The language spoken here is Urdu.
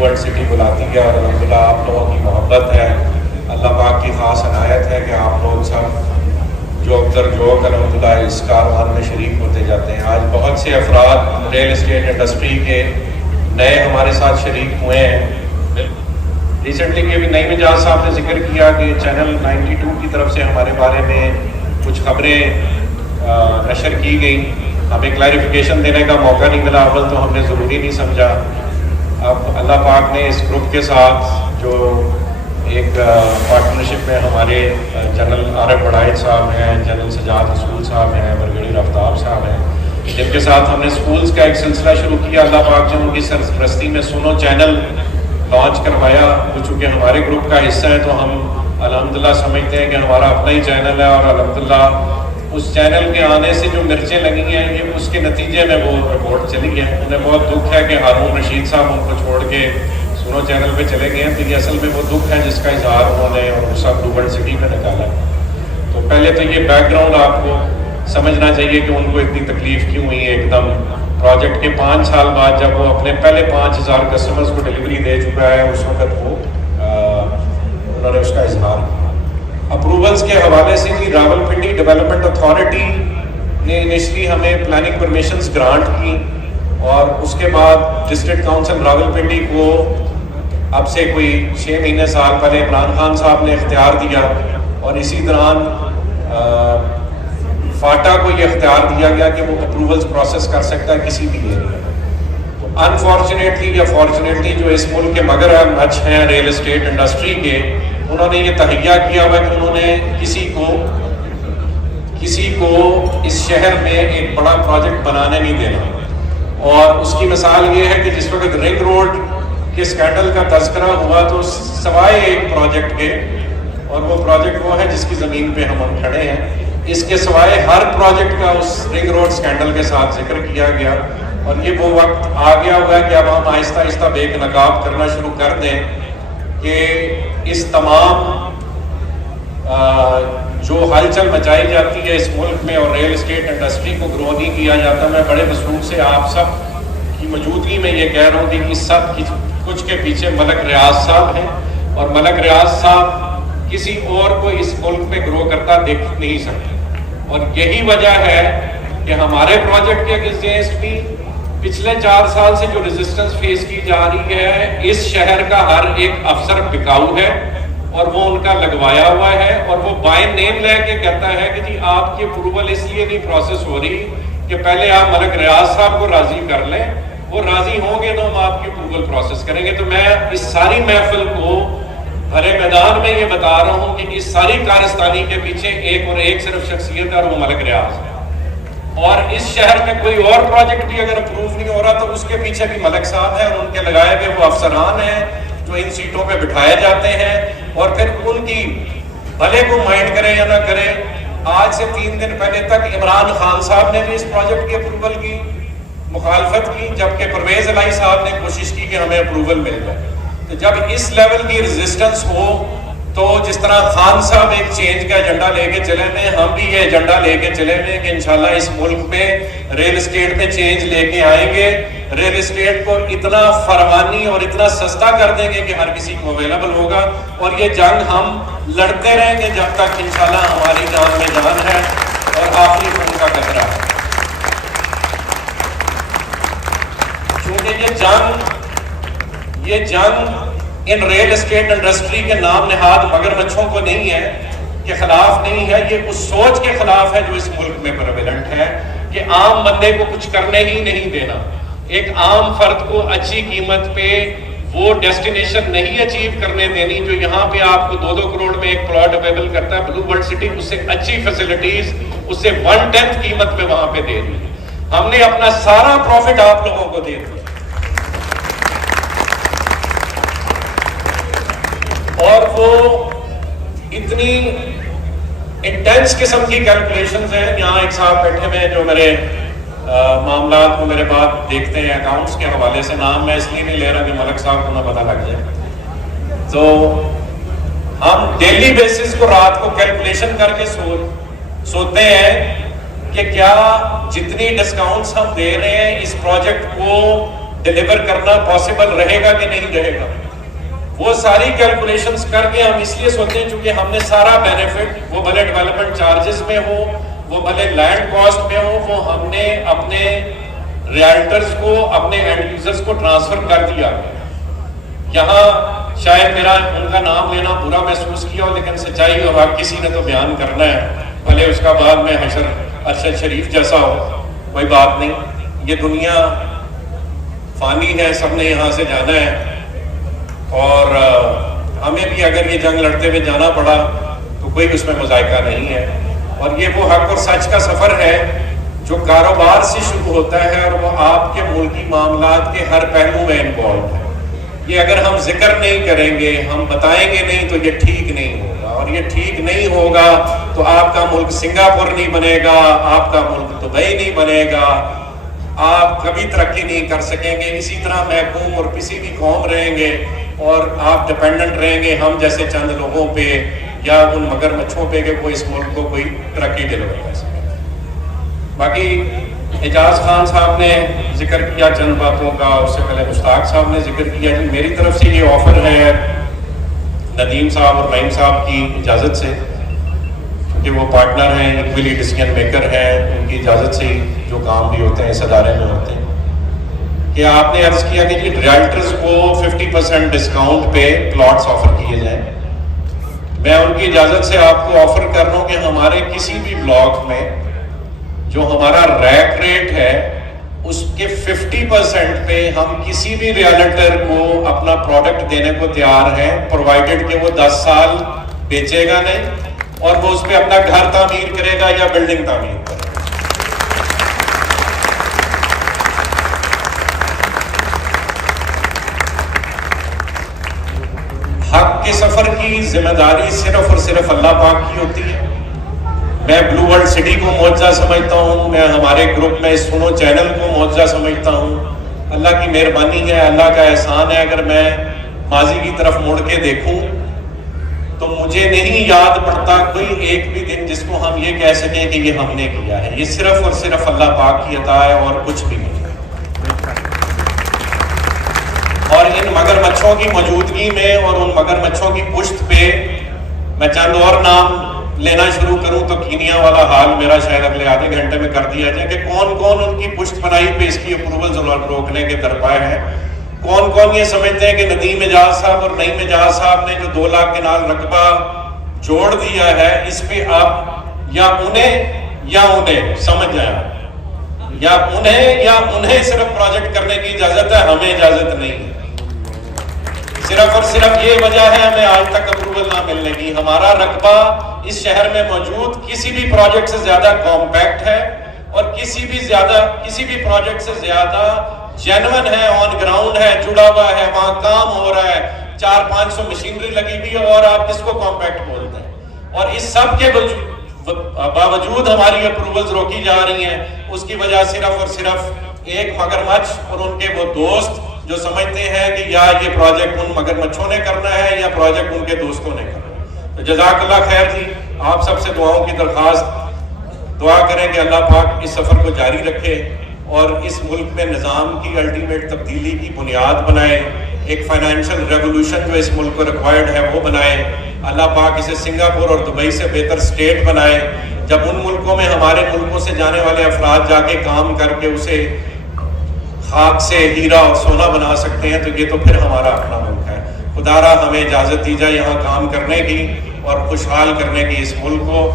بلو ورلڈ سٹی بلاتی ہے، اور الحمدللہ آپ لوگوں کی محبت ہے، اللہ پاک کی خاص عنایت ہے کہ آپ لوگ سب جوک در جوک الحمدللہ اس کاروان میں شریک ہوتے جاتے ہیں۔ آج بہت سے افراد ریل اسٹیٹ انڈسٹری کے نئے ہمارے ساتھ شریک ہوئے ہیں۔ ریسنٹلی ابھی نئی مجاز صاحب نے ذکر کیا کہ چینل 92 کی طرف سے ہمارے بارے میں کچھ خبریں نشر کی گئیں، ہمیں کلیریفیکیشن دینے کا موقع نہیں ملا، اول تو ہم نے ضروری نہیں سمجھا۔ اب اللہ پاک نے اس گروپ کے ساتھ جو ایک پارٹنرشپ میں ہمارے جنرل عارف بڑائچ صاحب ہیں، جنرل سجاد رسول صاحب ہیں، برگڑی آفتاب صاحب ہیں، جن کے ساتھ ہم نے سکولز کا ایک سلسلہ شروع کیا۔ اللہ پاک نے ان کی سرپرستی میں سنو چینل لانچ کروایا۔ وہ چونکہ ہمارے گروپ کا حصہ ہے تو ہم الحمدللہ سمجھتے ہیں کہ ہمارا اپنا ہی چینل ہے، اور الحمدللہ اس چینل کے آنے سے جو مرچیں لگی ہیں یہ اس کے نتیجے میں وہ رپورٹ چلی ہے۔ انہیں بہت دکھ ہے کہ ہارون رشید صاحب ان کو چھوڑ کے سنو چینل پہ چلے گئے ہیں، تو یہ اصل میں وہ دکھ ہے جس کا اظہار انہوں نے اور غصہ بلو ورلڈ سٹی پہ نکالا۔ تو پہلے تو یہ بیک گراؤنڈ آپ کو سمجھنا چاہیے کہ ان کو اتنی تکلیف کیوں ہوئی ہے۔ ایک دم پروجیکٹ کے 5 سال بعد جب وہ اپنے پہلے 5000 کسٹمرز کو ڈلیوری دے چکا ہے، اس وقت وہ انہوں نے اس کا اظہار کیا۔ اپروولز کے حوالے سے بھی راولپنڈی ڈیولپمنٹ اتھارٹی نے انیشلی ہمیں پلاننگ پرمیشنز گرانٹ کی، اور اس کے بعد ڈسٹرکٹ کاؤنسل راولپنڈی کو اب سے کوئی 6 مہینے سال پہلے عمران خان صاحب نے اختیار دیا، اور اسی دوران فاٹا کو یہ اختیار دیا گیا کہ وہ اپروولز پروسیس کر سکتا ہے کسی بھی ایریا میں۔ تو انفارچونیٹلی یا فارچونیٹلی جو اس ملک کے مگر مچھ ہیں ریل اسٹیٹ انڈسٹری کے، انہوں نے یہ تہیہ کیا ہوا کہ انہوں نے کسی کو اس شہر میں ایک بڑا پروجیکٹ بنانے نہیں دینا۔ اور اس کی مثال یہ ہے کہ جس وقت رنگ روڈ کے اسکینڈل کا تذکرہ ہوا تو سوائے ایک پروجیکٹ کے، اور وہ پروجیکٹ وہ ہے جس کی زمین پہ ہم کھڑے ہیں، اس کے سوائے ہر پروجیکٹ کا اس رنگ روڈ اسکینڈل کے ساتھ ذکر کیا گیا۔ اور یہ وہ وقت آ گیا ہوا ہے کہ اب ہم آہستہ آہستہ بیک نقاب کرنا شروع کر دیں کہ اس تمام جو ہلچل مچائی جاتی ہے اس ملک میں اور ریل اسٹیٹ انڈسٹری کو گرو نہیں کیا جاتا۔ میں بڑے وسوخ سے آپ سب کی موجودگی میں یہ کہہ رہا ہوں کہ اس سب کچھ کے پیچھے ملک ریاض صاحب ہیں، اور ملک ریاض صاحب کسی اور کو اس ملک میں گرو کرتا دیکھ نہیں سکتے۔ اور یہی وجہ ہے کہ ہمارے پروجیکٹ کے اگینسٹ بھی پچھلے 4 سال سے جو ریزسٹنس فیس کی جا رہی ہے، اس شہر کا ہر ایک افسر بکاؤ ہے اور وہ ان کا لگوایا ہوا ہے، اور وہ بائی نیم لے کے کہتا ہے کہ جی آپ کی اپروول اس لیے نہیں پروسیس ہو رہی کہ پہلے آپ ملک ریاض صاحب کو راضی کر لیں، وہ راضی ہوں گے تو ہم آپ کی اپروول پروسیس کریں گے۔ تو میں اس ساری محفل کو بھرے میدان میں یہ بتا رہا ہوں کہ اس ساری کارستانی کے پیچھے ایک اور ایک صرف شخصیت ہے، اور وہ ملک ریاض ہے۔ اور اس شہر میں کوئی اور پروجیکٹ بھی اگر اپروو نہیں ہو رہا تو اس کے پیچھے بھی ملک صاحب ہیں، اور ان کے لگائے ہوئے وہ افسران ہیں جو ان سیٹوں پہ بٹھائے جاتے ہیں، اور پھر ان کی بھلے کو مائنڈ کرے یا نہ کرے۔ آج سے 3 دن پہلے تک عمران خان صاحب نے بھی اس پروجیکٹ کی اپروول کی مخالفت کی، جبکہ پرویز الہی صاحب نے کوشش کی کہ ہمیں اپروول مل جائے۔ تو جب اس لیول کی ریزسٹنس ہو تو جس طرح خان صاحب ایک چینج کا ایجنڈا لے کے چلے میں، ہم بھی یہ ایجنڈا لے کے چلے میں کہ انشاءاللہ اس ملک میں ریل اسٹیٹ میں چینج لے کے آئیں گے، ریل اسٹیٹ کو اتنا فروانی اور اتنا سستا کر دیں گے کہ ہر کسی کو اویلیبل ہوگا، اور یہ جنگ ہم لڑتے رہیں گے جب تک انشاءاللہ ہماری جان میں جان ہے اور آخری خون کا قطرہ ہے۔ چونکہ یہ جنگ ان ریل اسٹیٹ انڈسٹری کے نام نہاد مگر مچھوں کو نہیں ہے، کے خلاف نہیں ہے، یہ اس سوچ کے خلاف ہے جو اس ملک میں پریویلنٹ ہے کہ عام بندے کو کچھ کرنے ہی نہیں دینا، ایک عام فرد کو اچھی قیمت پہ وہ ڈیسٹینیشن نہیں اچیو کرنے دینی جو یہاں پہ آپ کو 2-2 کروڑ میں ایک پلاٹ اویلیبل کرتا ہے۔ بلو ورلڈ سٹی اس سے اچھی فیسلٹیز، اس سے 1/10 قیمت پہ وہاں پہ دے دی۔ ہم نے اپنا سارا پروفٹ آپ لوگوں کو دے دیا، اور وہ اتنی انٹینس قسم کی کیلکولیشنز ہیں۔ یہاں ایک صاحب بیٹھے ہوئے ہیں جو میرے معاملات کو میرے بات دیکھتے ہیں اکاؤنٹس کے حوالے سے، نام میں اس لیے نہیں لے رہا کہ ملک صاحب کو نہ پتہ لگ جائے۔ تو ہم ڈیلی بیسس کو رات کو کیلکولیشن کر کے سوتے ہیں کہ کیا جتنی ڈسکاؤنٹس ہم دے رہے ہیں اس پروجیکٹ کو ڈیلیور کرنا پاسبل رہے گا کہ نہیں رہے گا. وہ ساری کیلکولیشنز کر کے ہم اس لیے سوچتے ہیں چونکہ ہم نے سارا بینیفٹ، وہ بھلے ڈیولپمنٹ چارجز میں ہو، وہ بھلے لینڈ کاسٹ میں ہو، وہ ہم نے اپنے ریالٹرز کو، اپنے اینڈ یوزرز کو ٹرانسفر کر دیا. یہاں شاید میرا ان کا نام لینا برا محسوس کیا ہو، لیکن سچائی اور حق کسی نے تو بیان کرنا ہے، بھلے اس کا بعد میں حشر ارشد شریف جیسا ہو، کوئی بات نہیں. یہ دنیا فانی ہے، سب نے یہاں سے جانا ہے، اور ہمیں بھی اگر یہ جنگ لڑتے ہوئے جانا پڑا تو کوئی اس میں مذائقہ نہیں ہے. اور یہ وہ حق اور سچ کا سفر ہے جو کاروبار سے شروع ہوتا ہے اور وہ آپ کے ملکی معاملات کے ہر پہلو میں انوالو ہے. یہ اگر ہم ذکر نہیں کریں گے، ہم بتائیں گے نہیں، تو یہ ٹھیک نہیں ہوگا، اور یہ ٹھیک نہیں ہوگا تو آپ کا ملک سنگاپور نہیں بنے گا، آپ کا ملک دبئی نہیں بنے گا، آپ کبھی ترقی نہیں کر سکیں گے. اسی طرح محکوم اور کسی بھی قوم رہیں گے اور آپ ڈپینڈنٹ رہیں گے ہم جیسے چند لوگوں پہ یا ان مگر مچھوں پہ کہ کوئی اس ملک کو کوئی ترقی ڈیلیور کر سکے. باقی اعجاز خان صاحب نے ذکر کیا چند باتوں کا، اس سے پہلے مشتاق صاحب نے ذکر کیا. جی میری طرف سے یہ آفر ہے ندیم صاحب اور نعیم صاحب کی اجازت سے، کیونکہ وہ پارٹنر ہیں، ایکولی ڈیسیجن میکر ہیں، ان کی اجازت سے ہی جو کام بھی ہوتے ہیں اس ادارے میں ہوتے ہیں، کہ آپ نے عرض کیا کہ جی ریالٹرز کو 50% ڈسکاؤنٹ پہ پلاٹس آفر کیے جائیں. میں ان کی اجازت سے آپ کو آفر کر رہا ہوں کہ ہمارے کسی بھی بلاک میں جو ہمارا ریک ریٹ ہے اس کے 50% پہ ہم کسی بھی ریالٹر کو اپنا پروڈکٹ دینے کو تیار ہیں، پرووائڈڈ کہ وہ 10 سال بیچے گا نہیں اور وہ اس پہ اپنا گھر تعمیر کرے گا یا بلڈنگ تعمیر کرے گا. حق کے سفر کی ذمہ داری صرف اور صرف اللہ پاک کی ہوتی ہے. میں بلو ورلڈ سٹی کو معجزہ سمجھتا ہوں، میں ہمارے گروپ میں سنو چینل کو معجزہ سمجھتا ہوں. اللہ کی مہربانی ہے، اللہ کا احسان ہے. اگر میں ماضی کی طرف مڑ کے دیکھوں تو مجھے نہیں یاد پڑتا کوئی ایک بھی دن جس کو ہم یہ کہہ سکیں کہ یہ ہم نے کیا ہے. یہ صرف اور صرف اللہ پاک کی عطا ہے اور کچھ بھی نہیں. اور ان مگر مچھوں کی موجودگی میں اور ان مگر مچھوں کی پشت پہ میں چند اور نام لینا شروع کروں تو کینیا والا حال میرا شاید اگلے آدھے گھنٹے میں کر دیا جائے کہ کون کون ان کی پشت بنائی پہ اس کی اپروولز روکنے کے درپائے ہیں. کون کون یہ سمجھتے ہیں کہ ندیم اعجاز صاحب اور نعیم اعجاز صاحب نے جو 2 لاکھ کے نال رقبہ جوڑ دیا ہے اس پہ آپ یا انہیں سمجھ جائیں، یا انہیں صرف پروجیکٹ کرنے کی اجازت ہے، ہمیں اجازت نہیں ہے. صرف اور صرف یہ وجہ ہے ہمیں آج تک اپروول نہ ملنے کی. ہمارا رقبہ اس شہر میں موجود کسی بھی پروجیکٹ سے زیادہ کمپیکٹ ہے اور کسی بھی پروجیکٹ سے زیادہ جینون ہے، آن گراؤنڈ ہے، جڑا ہوا ہے، وہاں کام ہو رہا ہے، 400-500 مشینری لگی ہوئی ہے اور آپ کس کو کمپیکٹ بولتے ہیں. اور اس سب کے باوجود ہماری اپروولز روکی جا رہی ہیں. اس کی وجہ صرف اور صرف ایک مگرمچھ اور ان کے وہ دوست جو سمجھتے ہیں کہ یا یہ پروجیکٹ ان مگرمچھوں نے کرنا ہے یا پروجیکٹ ان کے دوستوں نے کرنا ہے. تو جزاک اللہ خیر جی. آپ سب سے دعاؤں کی درخواست، دعا کریں کہ اللہ پاک اس سفر کو جاری رکھے اور اس ملک میں نظام کی الٹیمیٹ تبدیلی کی بنیاد بنائے. ایک فائنینشیل ریولوشن جو اس ملک کو ریکوائرڈ ہے وہ بنائے. اللہ پاک اسے سنگاپور اور دبئی سے بہتر سٹیٹ بنائے. جب ان ملکوں میں ہمارے ملکوں سے جانے والے افراد جا کے کام کر کے اسے خاک سے ہیرا اور سونا بنا سکتے ہیں تو یہ تو پھر ہمارا اپنا ملک ہے. خدا را ہمیں اجازت دی جائے یہاں کام کرنے کی اور خوشحال کرنے کی اس ملک کو.